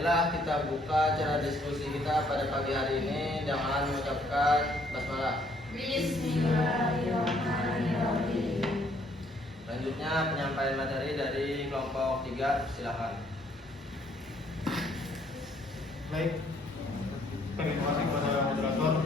marilah kita buka acara diskusi kita pada pagi hari ini dengan mengucapkan basmalah. Bismillahirrahmanirrahim. Selanjutnya penyampaian materi dari kelompok 3, silakan. Baik, terima kasih kepada moderator.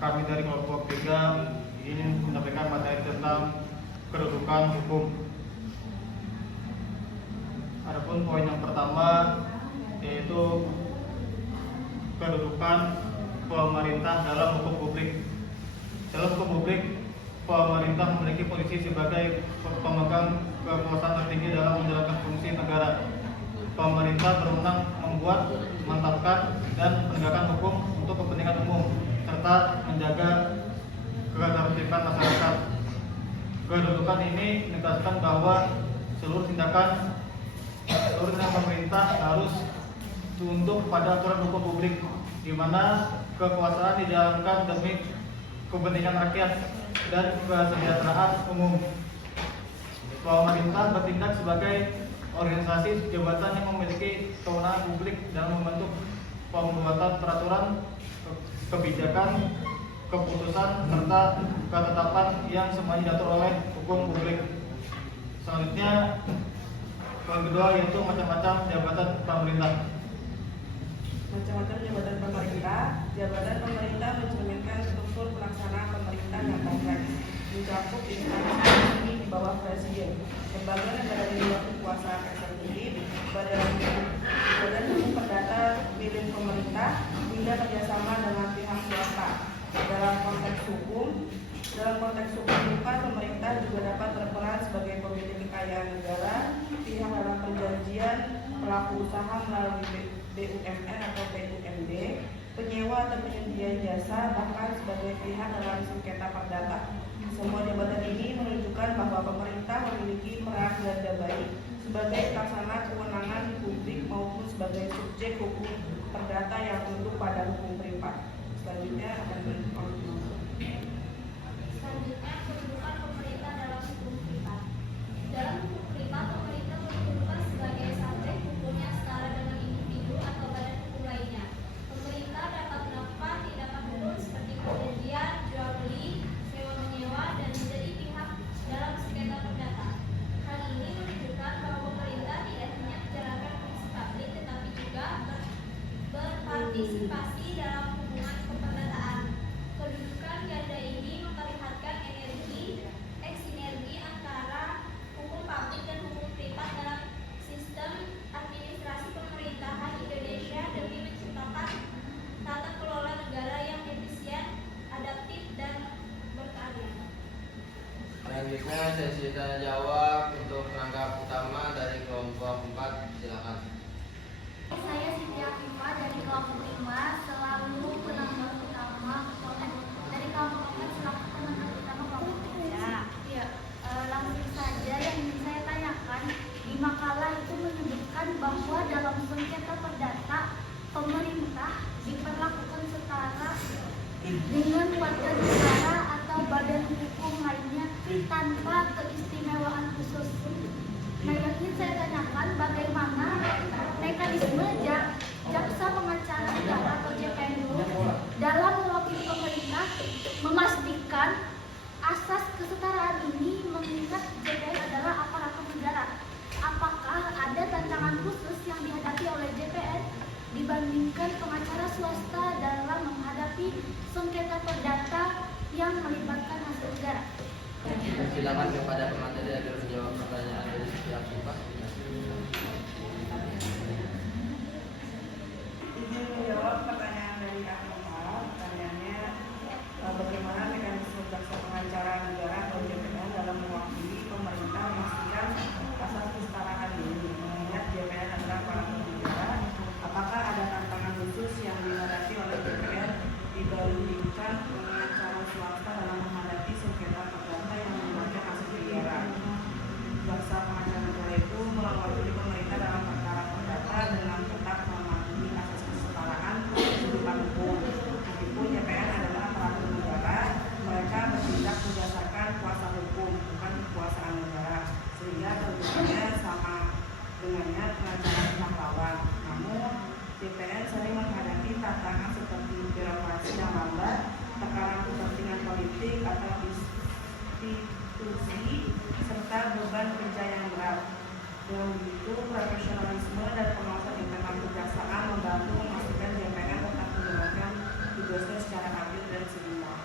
Kami dari kelompok 3 ingin menyampaikan materi tentang kedudukan hukum. Adapun poin yang pertama yaitu kedudukan pemerintah dalam hukum publik. Dalam hukum publik, pemerintah memiliki posisi sebagai pemegang kekuasaan tertinggi dalam menjalankan fungsi negara. Pemerintah berwenang membuat, menetapkan, dan menegakkan hukum untuk kepentingan umum serta menjaga ketertiban masyarakat. Kedudukan ini menegaskan bahwa seluruh tindakan pemerintah harus tunduk pada aturan hukum publik, di mana kekuasaan dijalankan demi kepentingan rakyat dan kesejahteraan umum. Pemerintah bertindak sebagai organisasi jabatan yang memiliki kewenangan publik dalam membentuk pembuatan peraturan, kebijakan, keputusan, serta ketetapan yang semuanya diatur oleh hukum publik. Selanjutnya, poin kedua yaitu macam-macam jabatan pemerintah. Macam-macam jabatan pemerintah mencerminkan struktur pelaksana pemerintah yang kompleks, mencakup instansi di bawah presiden, lembaga negara di luar kekuasaan eksekutif, badan hukum perdata milik pemerintah, hingga kerjasama dengan pihak swasta. Dalam konteks hukum bukan pemerintah juga dapat berperan sebagai pemilik kekayaan negara, pihak dalam perjanjian, pelaku usaha melalui BUMN atau BUMD, penyewa atau penyedia jasa, bahkan sebagai pihak dalam sengketa perdata. Semua jabatan ini menunjukkan bahwa pemerintah memiliki peran ganda baik sebagai pelaksana kewenangan di publik maupun sebagai subjek hukum perdata yang tunduk pada hukum privat. Selanjutnya akan Selanjutnya, kedudukan pemerintah dalam hukum privat. Dalam hukum privat, pemerintah kedudukan sebagai subjek hukumnya setara dengan individu atau badan hukum lainnya. Pemerintah dapat melakukan tindakan hukum seperti perjanjian, jual beli, sewa menyewa, dan menjadi pihak dalam sengketa perdata. Hal ini menunjukkan bahwa pemerintah tidak hanya menjalankan fungsi publik, tetapi juga berpartisipasi dalam hubungan keperdataan. Kedudukan ganda ini memperlihatkan sinergi antara hukum publik dan hukum privat dalam sistem administrasi pemerintahan Indonesia demi menciptakan tata kelola negara yang efisien, adaptif, dan berkeadilan. Selanjutnya sesi tanya jawab untuk penanggap utama dari kelompok 4, silakan. Saya Siti Afifah dari kelompok 5, selalu penanggap utama dari kelompok 4 selaku penanggap utama kelompok 3. Ya, langsung saja yang ingin saya tanyakan, di makalah itu menyebutkan bahwa dalam sengketa perdata pemerintah diperlakukan setara dengan warga negara atau badan hukum lainnya tanpa keistimewaan khusus. Nah, yang ingin saya tanyakan, bagaimana mekanisme jaksa pengacara negara atau JPN dalam mewakili pemerintah memastikan asas kesetaraan ini, mengingat JPN adalah aparatur negara. Apakah ada tantangan khusus yang dihadapi oleh JPN dibandingkan pengacara swasta dalam menghadapi sengketa perdata yang melibatkan hasil negara? Silakan kepada pemateri agar menjawab pertanyaan dari pihak Afifah. izin menjawab pertanyaan dari Afifah. Pertanyaannya, bagaimana mekanisme jaksa pengacara negara atau JPN dalam mewakili pemerintah memastikan asas kesetaraan ini, mengingat JPN adalah aparatur negara. Apakah ada tantangan khusus yang dihadapi oleh JPN dibandingkan pengacara swasta dalam menghadapi sengketa perdata yang melibatkan hasil negara? Jaksa pengacara negara itu mewakili pemerintah dalam perkara perdata dengan tetap mematuhi asas kesetaraan di depan hukum. institusi, serta beban kerja yang berat. Dengan begitu, profesionalisme dan pengawasan internal kejaksaan membantu memastikan JPN tetap menjalankan tugasnya secara adil dan seimbang.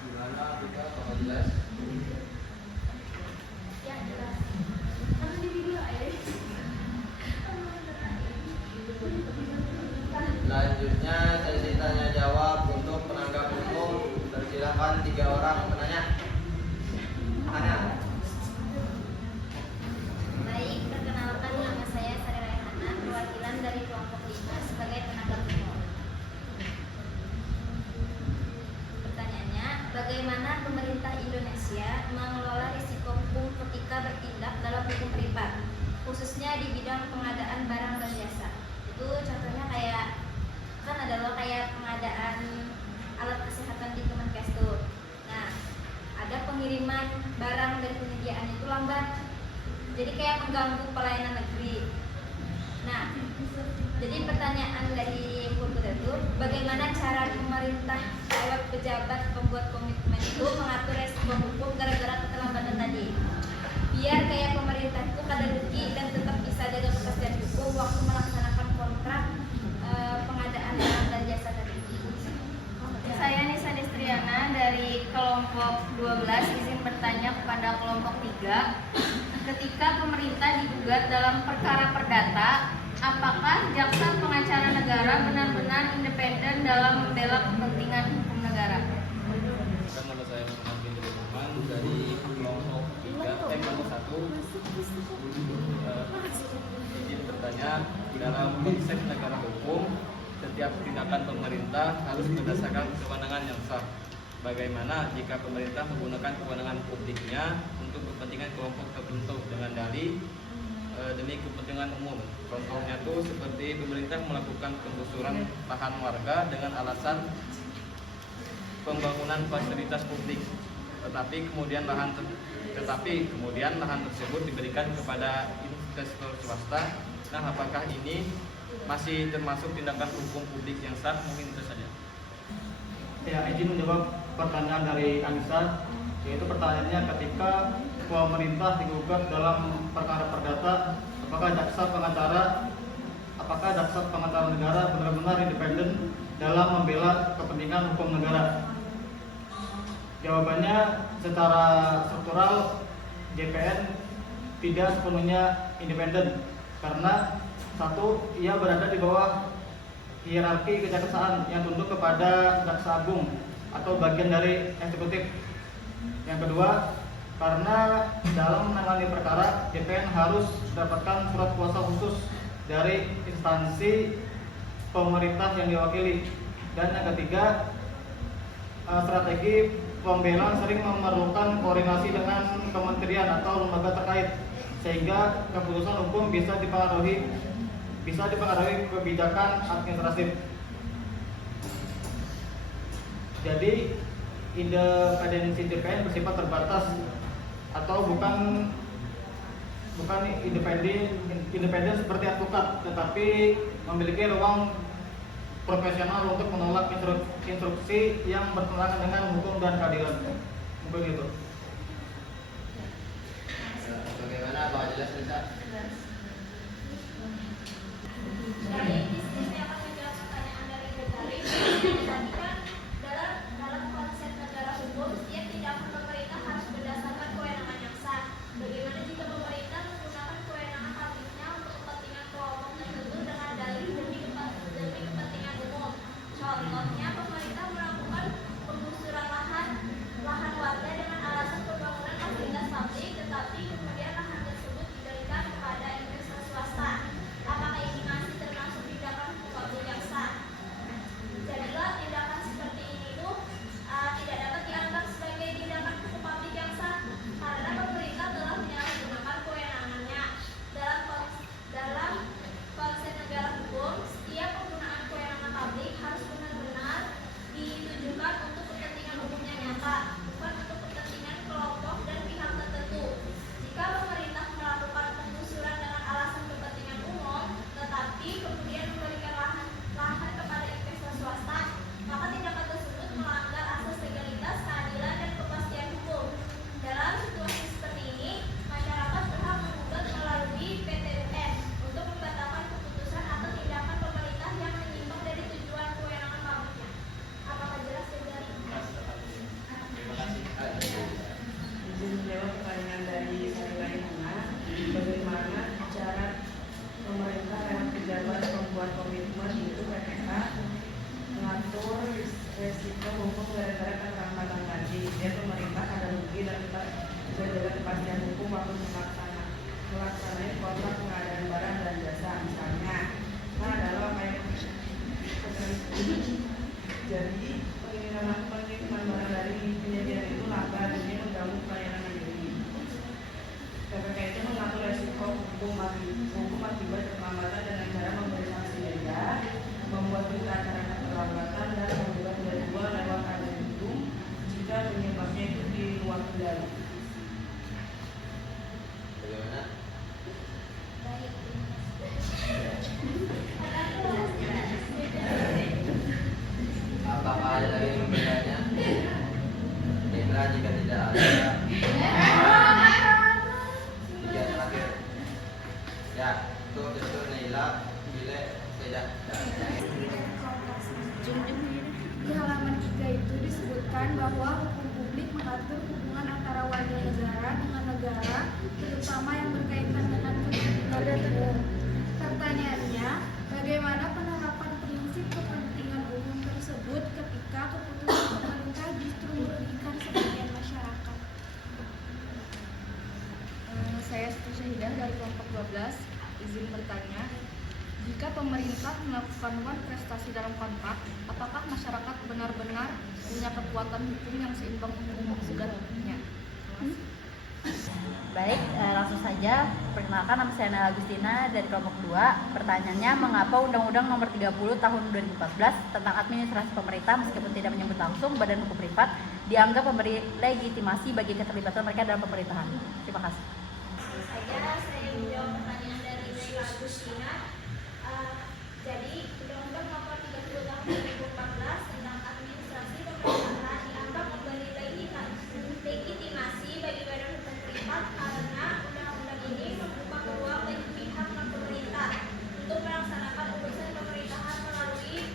Gimana kita kalau jelas? Ya jelas. Harus di video aja. Selanjutnya sesi tanya jawab untuk penanggap hukum. Persilakan 3 orang penanya. Tanya. Baik, perkenalkan nama saya Sari Raihana, perwakilan dari kelompok 5 sebagai penanggap hukum. Pertanyaannya, bagaimana pemerintah Indonesia mengelola risiko hukum ketika bertindak dalam hukum privat, khususnya di bidang pengadaan barang dan jasa? Itu contohnya kayak kan adalah kayak pengadaan alat kesehatan di Kemenkes tuh. Nah, ada pengiriman barang dan penyediaan itu lambat, jadi kayak mengganggu pelayanan negeri. Nah, jadi pertanyaan dari Purwokerto itu, bagaimana cara pemerintah lewat pejabat pembuat komitmen itu mengatur resiko hukum gara-gara keterlambatan tadi, biar kayak pemerintah itu kada rugi dan tetap bisa jaga kepastian hukum waktu melaksanakan kontrak pengadaan barang dan jasa tadi. Saya Nisa Destriana dari kelompok 12 izin bertanya kepada kelompok 3. Ketika pemerintah digugat dalam perkara perdata, apakah jaksa pengacara negara benar-benar independen dalam membela kepentingan hukum negara? Nama saya Muhammad bin Rahman dari kelompok 3 kelompok 1. Izin bertanya, dalam konsep negara hukum, setiap tindakan pemerintah harus berdasarkan kewenangan yang sah. Bagaimana jika pemerintah menggunakan kewenangan publiknya untuk kepentingan kelompok tertentu dengan dalih demi kepentingan umum? Contohnya tuh seperti pemerintah melakukan penggusuran lahan warga dengan alasan pembangunan fasilitas publik, tetapi kemudian lahan tersebut diberikan kepada investor swasta. Nah, apakah ini masih termasuk tindakan hukum publik yang sah? Mungkin itu saja. Ya, izin menjawab pertanyaan dari Anissa, yaitu pertanyaannya ketika pemerintah digugat dalam perkara perdata, apakah jaksa pengacara negara benar-benar independen dalam membela kepentingan hukum negara? Jawabannya, secara struktural JPN tidak sepenuhnya independen karena satu, ia berada di bawah hierarki kejaksaan yang tunduk kepada jaksa agung atau bagian dari eksekutif. Yang kedua, karena dalam menangani perkara JPN harus mendapatkan surat kuasa khusus dari instansi pemerintah yang diwakili. Dan yang ketiga, strategi pembelaan sering memerlukan koordinasi dengan kementerian atau lembaga terkait, sehingga keputusan hukum bisa dipengaruhi kebijakan administratif. Jadi independensi JPN bersifat terbatas atau bukan independen seperti advokat, tetapi memiliki ruang profesional untuk menolak instruksi yang bertentangan dengan hukum dan keadilan. Begitu. Bagaimana Pak Jelas Nisa? Baik, di sini saya akan menjawab pertanyaan dari Gozali. Tadi kan dalam konsep negara hukum, setiap tindakan pemerintah harus berdasarkan kewenangan yang sah. Bagaimana jika pemerintah menggunakan kewenangan publiknya untuk kepentingan kelompok tertentu dengan dalih demi kepentingan umum? Contohnya, pemerintah melakukan penggusuran lahan warga dengan alasan pembangunan fasilitas publik, tetapi kemudian lahan tersebut diberikan kepada investor swasta. Apakah ini masih termasuk tindakan menjawab pertanyaan dari saya Imana, bagaimana cara pemerintah lewat pejabat membuat komitmen itu PPK mengatur resiko hukum gara-gara keterlambatan tadi. Dia pemerintah ada rugi dan kita bisa jaga kepastian hukum waktu melaksanakan kontrak pengadaan barang dan jasa misalnya. Nah adalah kayak jadi pengiriman barang dari penyedia itu lambat dan dia mengganggu pelayanan mandiri. PPK itu mengatur resiko hukum akibat keterlambatan dengan cara memberi sanksi denda, membuat berita acara keterlambatan dan membuat jadwal lewat adendum jika penyebabnya itu di luar kendali. Bagaimana? Apakah ada lagi yang bertanya? Indra, jika tidak ada, tiga terakhir. Ya, itu Naila, Bile, Seda. Di halaman 3 itu disebutkan bahwa hukum publik mengatur hubungan antara warga negara dengan negara, terutama yang berkaitan dengan kepentingan. Pertanyaannya, bagaimana penerapan prinsip kepentingan umum tersebut ketika keputusan pemerintah justru merugikan sebagian masyarakat? Saya Siti Syahidah dari kelompok 12, izin bertanya. Jika pemerintah melakukan prestasi dalam kontrak, apakah masyarakat benar-benar punya kekuatan hukum yang seimbang untuk segala hukumnya? Baik, langsung saja. Perkenalkan, nama saya Nela Agustina dari kelompok 2. Pertanyaannya, mengapa Undang-Undang Nomor 30 Tahun 2014 tentang administrasi pemerintah meskipun tidak menyebut langsung badan hukum privat dianggap memberi legitimasi bagi keterlibatan mereka dalam pemerintahan? Terima kasih. Saya menjawab pertanyaan dari Nela Agustina. Jadi, Undang-Undang Nomor 30 Tahun 2014 tentang administrasi pemerintahan dianggap memberi legitimasi bagi badan hukum privat karena undang-undang ini membuka peluang bagi pihak non-pemerintah untuk melaksanakan urusan pemerintahan melalui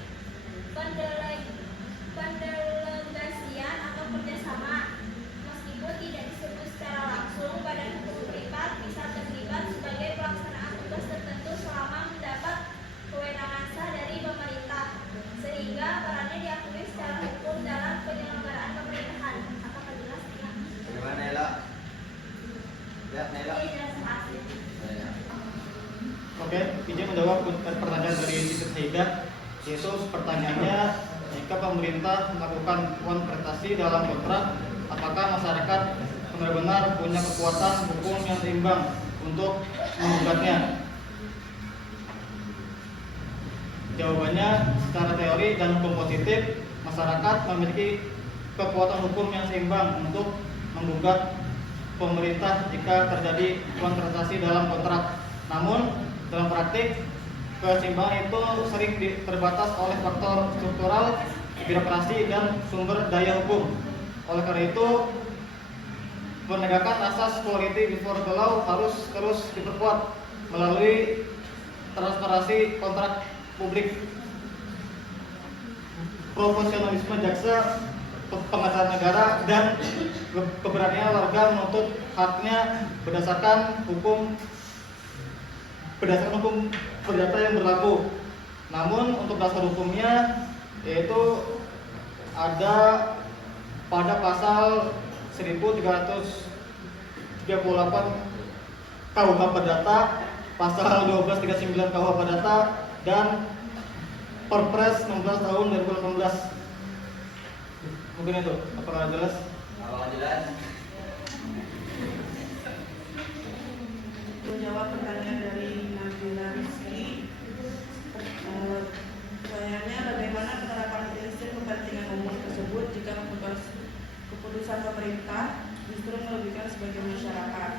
pendelegasian atau kerjasama. Meskipun tidak disebut secara langsung, badan hukum privat bisa terlibat sebagai pelaksanaan tugas tertentu selama mendapat kewenangan sah dari pemerintah, sehingga perannya diakui secara hukum dalam penyelenggaraan pemerintahan. Apakah jelas? Bagaimana, Naila? Ya, Naila. Ya. Oke, izin menjawab pertanyaan dari Siti Syahidah, yaitu pertanyaannya, jika pemerintah melakukan prestasi dalam kontrak, apakah masyarakat benar-benar punya kekuatan hukum yang seimbang untuk menggugatnya? Jawabannya, secara teori dan hukum positif, masyarakat memiliki kekuatan hukum yang seimbang untuk menggugat pemerintah jika terjadi kontestasi dalam kontrak. Namun, dalam praktik, keseimbangan itu sering terbatas oleh faktor struktural, birokrasi, dan sumber daya hukum. Oleh karena itu, penegakan asas equality before the law harus terus diperkuat melalui transparansi kontrak publik, profesionalisme jaksa, pengacara negara, dan keberanian warga menuntut haknya berdasarkan hukum perdata yang berlaku. Namun untuk dasar hukumnya yaitu ada pada pasal 1338 KUH Perdata, pasal 1239 KUH Perdata, dan Perpres 16 tahun 2018. Mungkin itu, apakah jelas? Apakah jelas? Menjawab pertanyaan dari Nabila Rizky. Pertanyaannya, bagaimana penerapan prinsip kepentingan umum tersebut jika keputusan pemerintah justru merugikan sebagian masyarakat?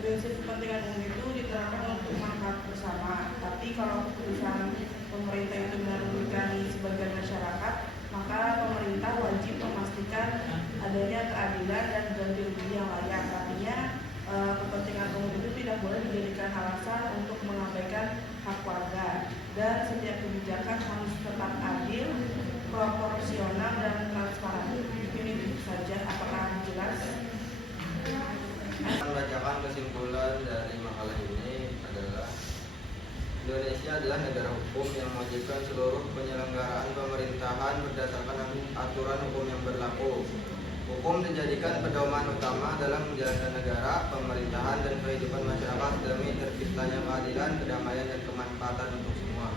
Prinsip kepentingan umum itu diterapkan untuk manfaat bersama, tapi kalau keputusan pemerintah itu merugikan sebagian masyarakat, maka pemerintah wajib memastikan adanya keadilan dan ganti rugi yang layak. Artinya kepentingan umum itu tidak boleh dijadikan alasan untuk mengabaikan hak warga, dan setiap kebijakan harus tetap adil, proporsional, dan transparan. Mungkin itu saja. Apakah jelas? kesimpulan dari makalah ini adalah Indonesia adalah negara hukum yang mewajibkan seluruh penyelenggaraan pemerintahan berdasarkan aturan hukum yang berlaku. Hukum dijadikan pedoman utama dalam menjalankan negara, pemerintahan, dan kehidupan masyarakat demi terciptanya keadilan, kedamaian, dan kemanfaatan untuk semua.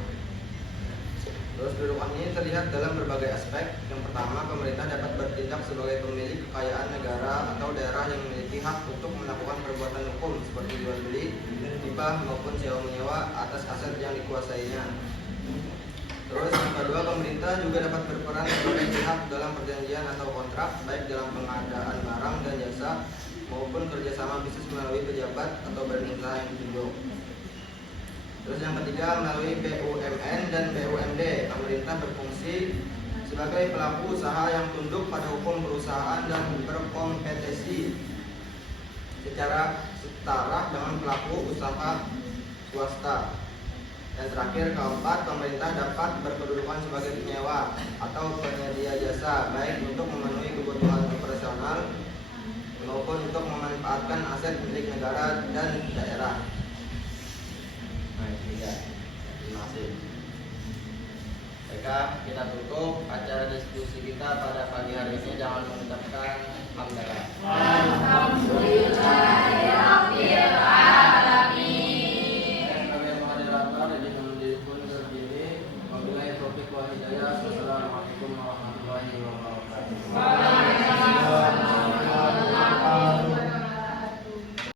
Terus kedudukan ini terlihat dalam berbagai aspek. Yang pertama, pemerintah dapat bertindak sebagai pemilik kekayaan negara atau daerah yang memiliki hak untuk melakukan perbuatan hukum seperti jual beli, hibah maupun sewa menyewa atas aset yang dikuasainya. Terus yang kedua, pemerintah juga dapat berperan sebagai pihak dalam perjanjian atau kontrak, baik dalam pengadaan barang dan jasa maupun kerjasama bisnis melalui pejabat atau badan usaha yang ditunjuk. Terus yang ketiga, melalui BUMN dan BUMD, pemerintah berfungsi sebagai pelaku usaha yang tunduk pada hukum perusahaan dan berkompetisi secara setara dengan pelaku usaha swasta. Dan terakhir, keempat, pemerintah dapat berkedudukan sebagai penyewa atau penyedia jasa, baik untuk memenuhi kebutuhan operasional maupun untuk memanfaatkan aset milik negara dan daerah. Baik, terima kasih. Baiklah, kita tutup acara diskusi kita pada pagi hari ini. Jangan mengucapkan hamdalah. Assalamualaikum warahmatullahi wabarakatuh.